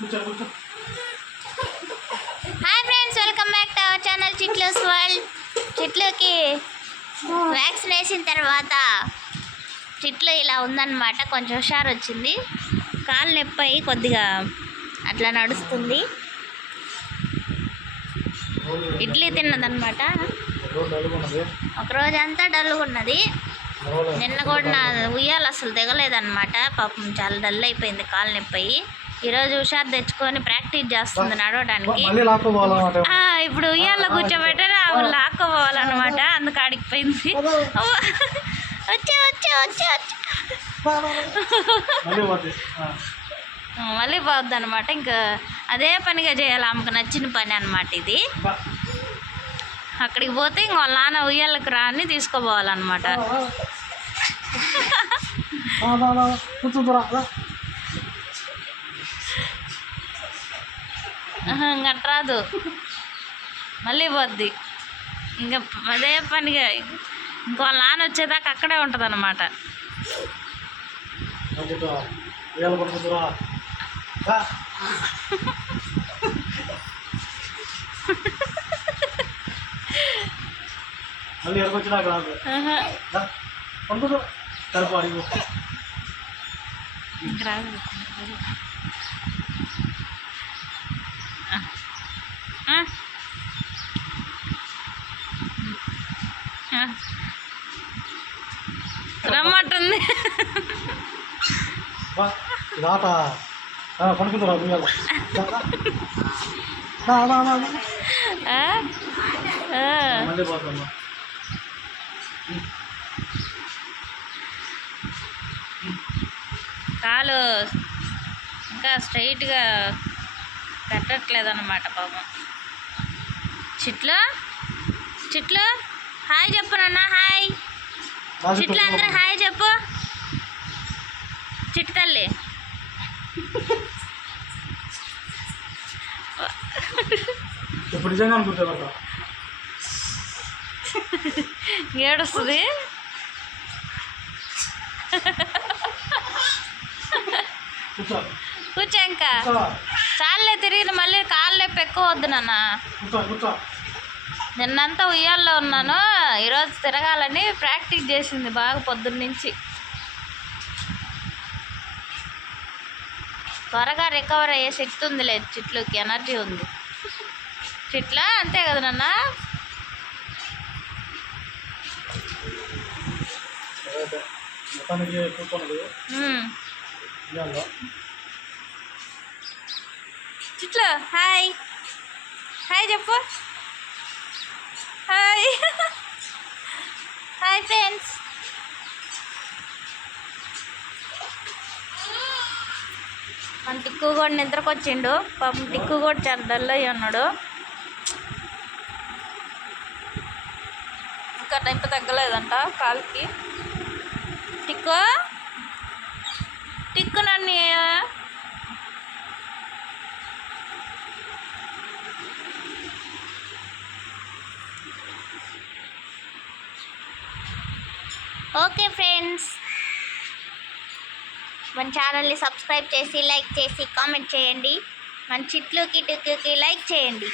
Hi friends, welcome back to our channel Chitlu's world. చిట్లుకి vaccine వేసిన తర్వాత చిట్లు ఇలా ఉందన్నమాట. కొంచెం హుషారు వచ్చింది. కాలు నొప్పి అయ్యి కొద్దిగా అట్లా నడుస్తుంది. ఇడ్లీ తిన్నదన్నమాట. ఒకరోజంతా డల్గా ఉన్నది. నిన్న కూడా నా ఉయ్యాలు అసలు దిగలేదన్నమాట. పాపం చాలా డల్ అయిపోయింది కాలు నొప్పి అయ్యి. ఈరోజు హుషారు తెచ్చుకొని ప్రాక్టీస్ చేస్తుంది నడవడానికి. ఇప్పుడు ఉయ్యాల్లో కూర్చోబెట్టారు, లాక్కోపోవాలన్నమాట. అందుకు ఆడికిపోయింది. వచ్చే వచ్చే వచ్చే వచ్చే మళ్ళీ పోద్ది అనమాట. ఇంకా అదే పనిగా చేయాలి, ఆమెకు నచ్చిన పని అనమాట ఇది. అక్కడికి పోతే ఇంకో నాన్న ఉయ్యాలకు రాని తీసుకోపోవాలన్నమాట. ఇంకట్రాదు, మళ్ళీ పోద్ది. ఇంకా అదే పనిగా ఇంకో నాన్న వచ్చేదాకా అక్కడే ఉంటుంది అన్నమాట. రమ్మంటుంది. కాలు ఇంకా స్ట్రైట్గా పెట్టట్లేదన్నమాట పాపం. చిట్లు చిట్లు హాయ్ చెప్పు నాన్న. హాయ్ చిట్లు, అందరూ హాయ్ చెప్పు. చిట్టు తల్లి ఏడుస్తుంది. కూర్చో, ఇంకా చాలే తిరిగిన మళ్ళీ కాళ్ళు నొప్పి ఎక్కువ వద్దు నాన్న. నిన్నంతా ఉయ్యాల్లో ఉన్నాను, ఈరోజు తిరగాలని ప్రాక్టీస్ చేసింది బాగా పొద్దున్నుంచి. త్వరగా రికవర్ అయ్యే శక్తి ఉంది లేదు చిట్లుకి, ఎనర్జీ ఉంది. చిట్లా అంతే కదా నాన్న. చిట్లు హాయ్ హాయ్ చెప్పు. Hi hi friends. మన టిక్కు కూడా నిద్రకు వచ్చిండు పాపం. టిక్కు కూడా చాలా డల్ అయ్యి ఉన్నాడు. ఇంకా నొప్పి తగ్గలేదంట కాలుకి. టిక్కు టిక్కు నన్ను ఓకే ఫ్రెండ్స్, మన ఛానల్ని సబ్స్క్రైబ్ చేసి, లైక్ చేసి, కామెంట్ చేయండి. మన చిట్లుకి టిక్కుకి లైక్ చేయండి.